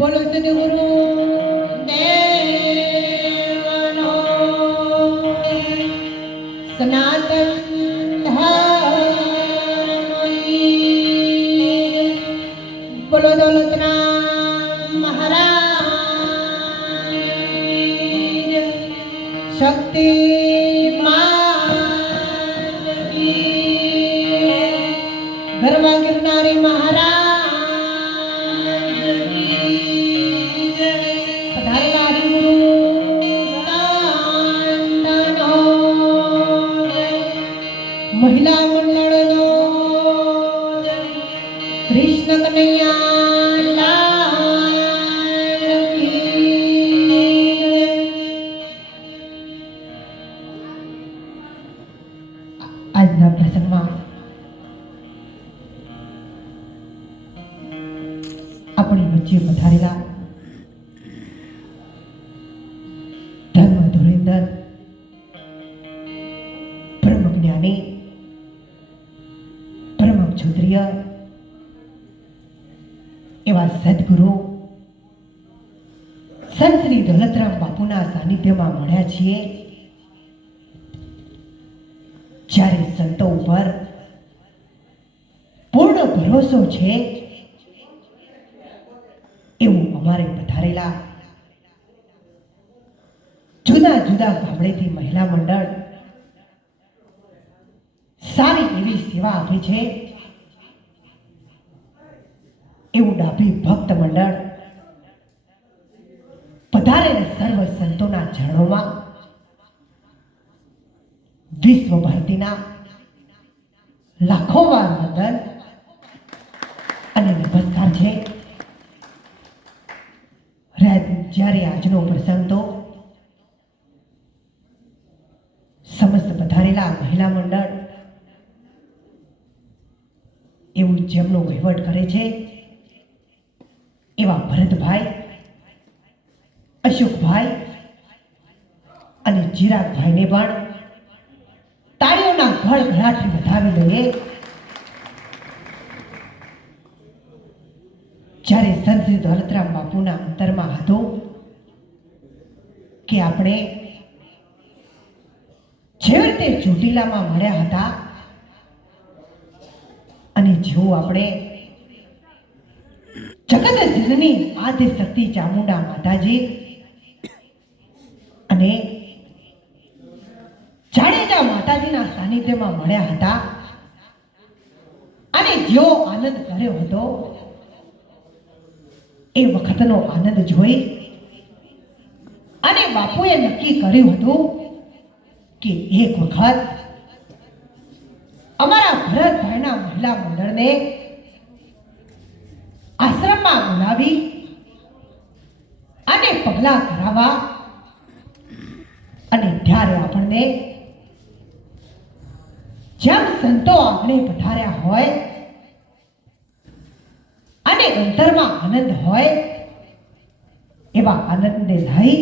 બોલો સદગુરુ દેવનો સનાતન બોલો દોલતરામ મહારાજ. શક્તિ ગિરનારી મહારાજ વચ્ચે પધારેલા એવા સદગુરુ. સંત શ્રી દોલતરામ બાપુના સાનિધ્યમાં મળ્યા છીએ. જ્યારે સંતો ઉપર પૂર્ણ ભરોસો છે અમારે પધારેલા જુદા જુદા ગામડેથી મહિલા મંડળ સારી એવી સેવા આપે છે. એવું ડાભી ભક્ત મંડળ પધારેલા સર્વ સંતોના ચરણોમાં વિશ્વ ભારતીના લાખો વાર વંદન અને નમસ્કાર છે રાત જ્યારે આજનો પ્રસંગ તો સમસ્ત પધારેલા મહિલા મંડળ એવું જેમનો વહીવટ કરે છે, એવા ભરતભાઈ, અશોકભાઈ અને ચિરાગભાઈને પણ તાળીઓના ઘડઘડાટથી વધાવી લઈએ. જ્યારે સંત દોલતરામ બાપુના અંતરમાં હતું કે આપણે જે રીતે ચોટીલામાં મળ્યા હતા અને જેવું આપણે જગત જનની આદિ શક્તિ ચામુંડા માતાજી અને જાડેજા માતાજીના સાનિધ્યમાં મળ્યા હતા અને જેવો આનંદ કર્યો હતો, એ વખતનો આનંદ જોઈ અને બાપુએ નક્કી કર્યું હતું કે એક વખત અમારા ભરતભાઈના મહિલા મંડળને આશ્રમમાં બોલાવી અને પગલાં કરાવવા અને ત્યારે આપણને જેમ સંતો આપણે પધાર્યા હોય અને અંતરમાં આનંદ હોય એવા આનંદને લઈ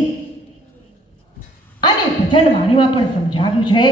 અને ભજન વાણીમાં પણ સમજાવ્યું છે.